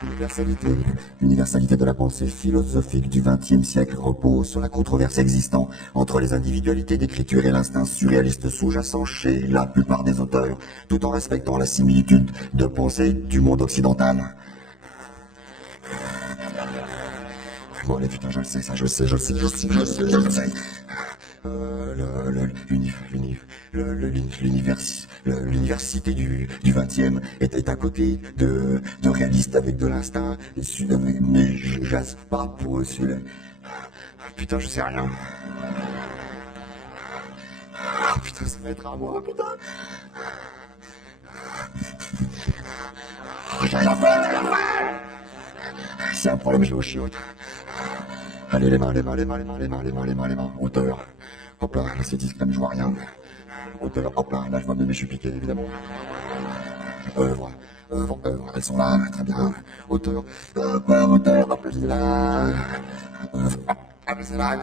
L'universalité, l'universalité de la pensée philosophique du XXe siècle repose sur la controverse existant entre les individualités d'écriture et l'instinct surréaliste sous-jacent chez la plupart des auteurs, tout en respectant la similitude de pensée du monde occidental. Bon allez putain, je le sais, ça, je le sais. L'université du XXe est à côté de réaliste avec de l'instinct, mais je jase pas pour eux celui-là. Putain, je sais rien. Putain, ça va être à moi, putain. J'ai rien fait. C'est un problème, je vais au chiottes. Allez, les mains. Hauteur. Hop là, c'est discret, mais je vois rien. Hauteur, hop là je vois bien, mais je suis piqué, évidemment. Œuvre, elles sont là, très bien. Hauteur, hop, hop, c'est là. Œuvre, hop, c'est là.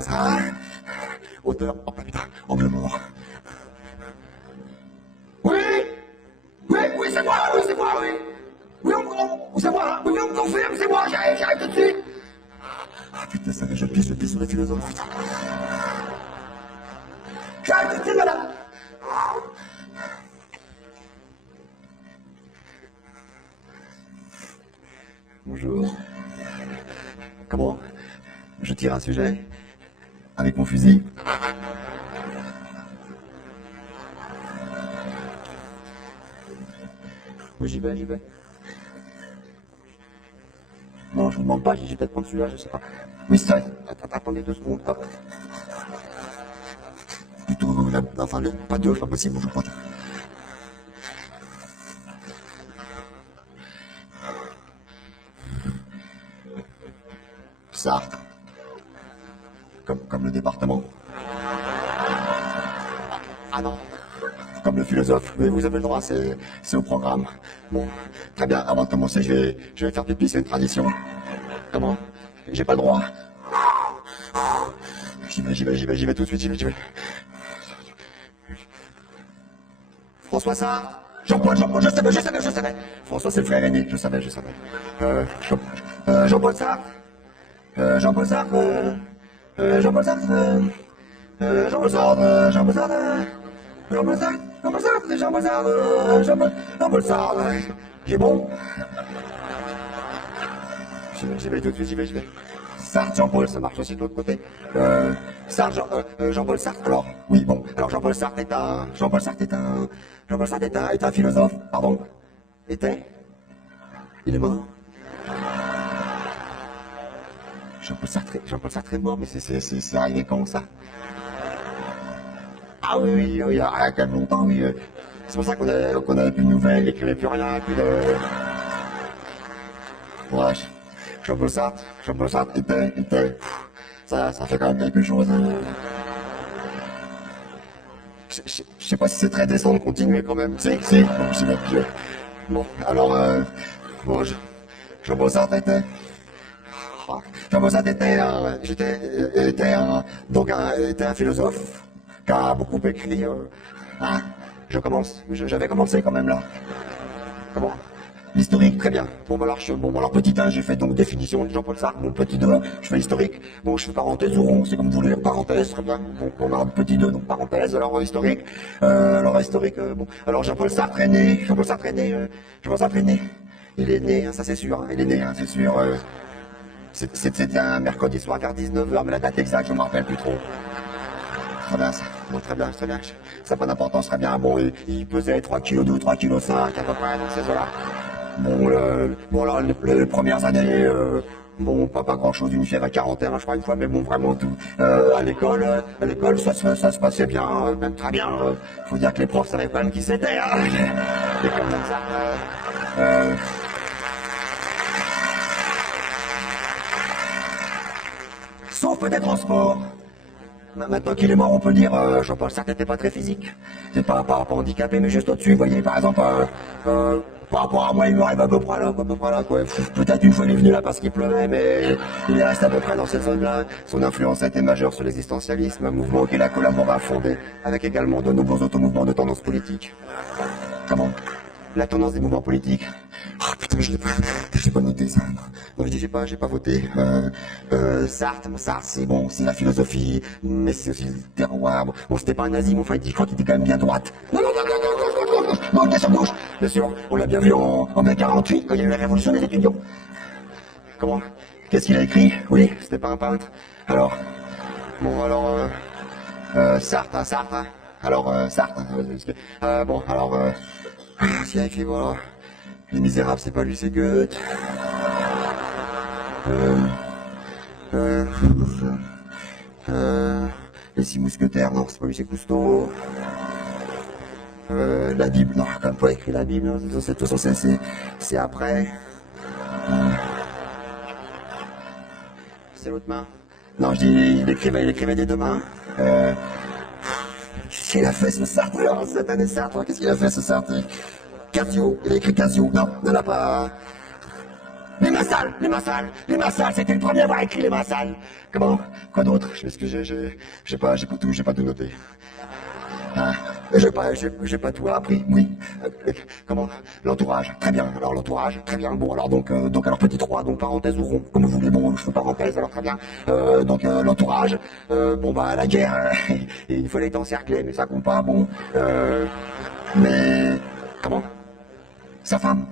Hauteur, hop là, putain, angle mort. Oui, c'est moi, oui. Oui, c'est moi, oui, on me confirme, c'est moi, j'arrive tout de suite. Ah putain, ça je pisse sur les philosophes, putain. J'arrive tout de suite, madame. Bonjour. Comment? Je tire un sujet avec mon fusil. Oui, j'y vais. Non, je vous demande pas, j'ai peut-être prendre celui-là, je sais pas. Oui, c'est ça. Attendez 2 secondes. Hop. Plutôt, pas 2, c'est pas possible, je crois. Sartre. Comme le département. Ah non. Comme le philosophe. Mais vous avez le droit, c'est au programme. Bon, très bien, avant de commencer, je vais faire pipi, c'est une tradition. Comment? J'ai pas le droit. J'y vais tout de suite, j'y vais. François Sartre. Jean-Paul, je savais. François, c'est le frère aîné, je savais. Jean-Paul Sartre. Jean-Paul Sartre. J'ai bon. J'y vais tout de suite, j'y vais. Sartre, Jean-Paul, ça marche aussi de l'autre côté. Jean-Paul Sartre, alors, oui, bon, alors Jean-Paul Sartre est un philosophe, pardon, était, il est mort. Jean-Paul Sartre est mort, mais c'est arrivé quand, ça? Ah oui, il y a quand même longtemps, oui. C'est pour ça qu'on avait plus de nouvelles, il n'écrivait plus rien, plus de... Ouais, Jean-Paul Sartre était... Ça fait quand même quelque chose, hein. Je sais pas si c'est très décent de continuer quand même. Si. Bon, alors, Jean-Paul Sartre était... Jean-Paul Sartre était un philosophe qui a beaucoup écrit. Hein, j'avais commencé quand même là. Comment? L'historique, très bien. Bon, alors petit 1, j'ai fait donc définition de Jean-Paul Sartre. Bon, petit 2, je fais historique. Bon, je fais parenthèse ou rond, c'est comme vous voulez, parenthèse, très bien. Donc, on a un petit 2, donc parenthèse, alors historique. Bon. Alors, Jean-Paul Sartre est né. Il est né, hein, ça c'est sûr. Il est né, hein, c'est sûr. C'était un mercredi soir vers 19h, mais la date exacte, je ne me rappelle plus trop. Très bien, ça. Bon, très bien. Ça n'a pas d'importance, très bien. Bon, il pesait 3 kg 2, 3 kg 5, à peu près, dans ces eaux-là. Bon, alors, les premières années, pas grand-chose, une fièvre à 41, je crois, une fois, mais bon, vraiment tout. À l'école, ça se passait bien, même très bien. Faut dire que les profs savaient pas même qui c'était, hein. Et comme ça, sauf peut-être en sport. Maintenant qu'il est mort, on peut dire Jean-Paul Sartre n'était pas très physique. C'est pas handicapé, mais juste au-dessus. Vous voyez, par exemple, par rapport à moi, il me rêve à peu près là, quoi. Peut-être une fois il est venu là parce qu'il pleuvait, mais il est resté à peu près dans cette zone-là. Son influence a été majeure sur l'existentialisme, un mouvement auquel il a collaboré à fonder, avec également de nombreux autres mouvements de tendance politique. Comment? La tendance des mouvements politiques. Oh putain. J'ai pas noté ça. Non, je dis j'ai pas voté. Sartre, c'est bon, c'est la philosophie, mais c'est aussi le terroir. Bon, c'était pas un nazi, mon frère, je crois qu'il était quand même bien droite. Non, non, gauche, sur gauche. Bien sûr, on l'a bien vu en mai 48, quand il y a eu la révolution des étudiants. Comment? Qu'est-ce qu'il a écrit? Oui, c'était pas un peintre. Alors, bon, alors, Sartre. Alors, Sartre. Bon, alors, s'il a écrit, voilà. Les Misérables, c'est pas lui, c'est Goethe. Les Six Mousquetaires, non, c'est pas lui, c'est Cousteau. La Bible, non, quand même pas écrit la Bible, hein. De toute façon, c'est après. C'est l'autre main. Non, je dis, il écrivait des deux mains. Qu'est-ce qu'il a fait ce Sartre? Oh, cette année Sartre, qu'est-ce qu'il a fait ce Sartre? Casio, il a écrit Casio. Non, il n'en a pas. Les Massal, c'était le premier à avoir écrit les Massal. Comment? Quoi d'autre? Parce que j'ai pas tout noté. Hein? J'ai pas tout appris, oui. Comment? L'entourage, très bien. Alors l'entourage, très bien. Bon, alors donc alors petit 3, donc parenthèse ou rond, comme vous voulez. Bon, je fais parenthèse, alors très bien. Donc l'entourage, bon bah la guerre, et il fallait être encerclé, mais ça compte pas, bon. Mais comment? Sa femme.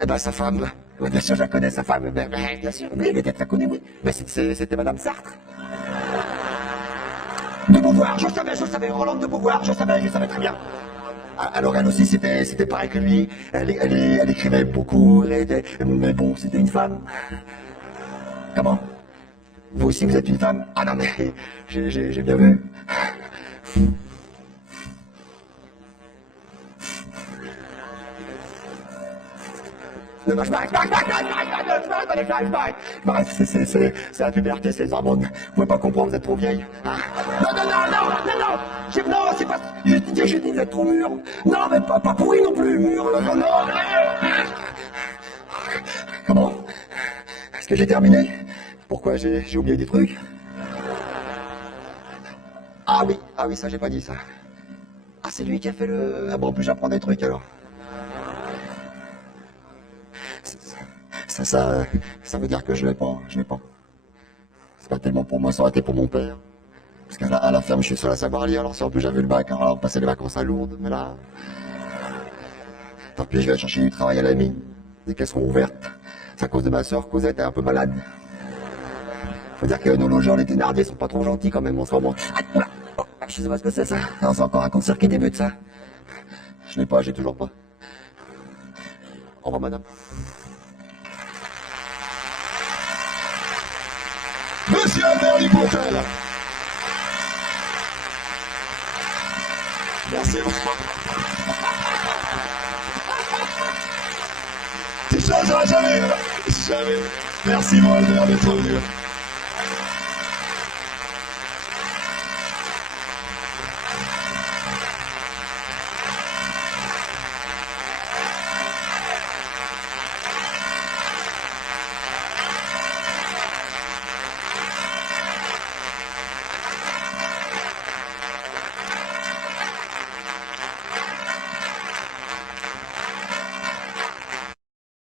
Eh ben sa femme. Ouais, bien sûr, je la connais, sa femme. Bien sûr, oui, peut-être la connais, oui. Mais c'était Madame Sartre. De Beauvoir, je savais, Rolande de Beauvoir, je savais très bien. Alors elle aussi, c'était pareil que lui. Elle écrivait beaucoup, mais bon, c'était une femme. Comment? Vous aussi, vous êtes une femme? Ah non, mais j'ai bien vu. Je m'arrête, c'est la puberté, c'est les hormones. Vous pouvez pas comprendre, vous êtes trop vieille. Hein? Non, c'est pas... Je dis, vous êtes trop mûr. Non, mais pas pourri non plus, mûr. Non. Comment? Est-ce que j'ai terminé? Pourquoi j'ai oublié des trucs? Ah oui, ça j'ai pas dit ça. Ah, c'est lui qui a fait le... Ah bon, en plus j'apprends des trucs alors. Ça veut dire que je l'ai pas. C'est pas tellement pour moi, ça aurait été pour mon père. Parce qu'à la ferme, je suis seul à savoir lire, alors si en plus j'avais le bac, alors on passait les vacances à Lourdes, mais là... Tant pis, je vais chercher du travail à la mine. Les caisses seront ouvertes. C'est à cause de ma soeur, Cosette est un peu malade. Faut dire que nos logeurs, les Thénardier, sont pas trop gentils quand même en ce moment. Ah, oula, oh, je sais pas ce que c'est ça. Non, c'est encore un concert qui débute ça. Je l'ai pas, j'ai toujours pas. Au revoir madame. Monsieur Albert Libourtel. Merci beaucoup. Tu changeras jamais. Merci mon Albert d'être venu.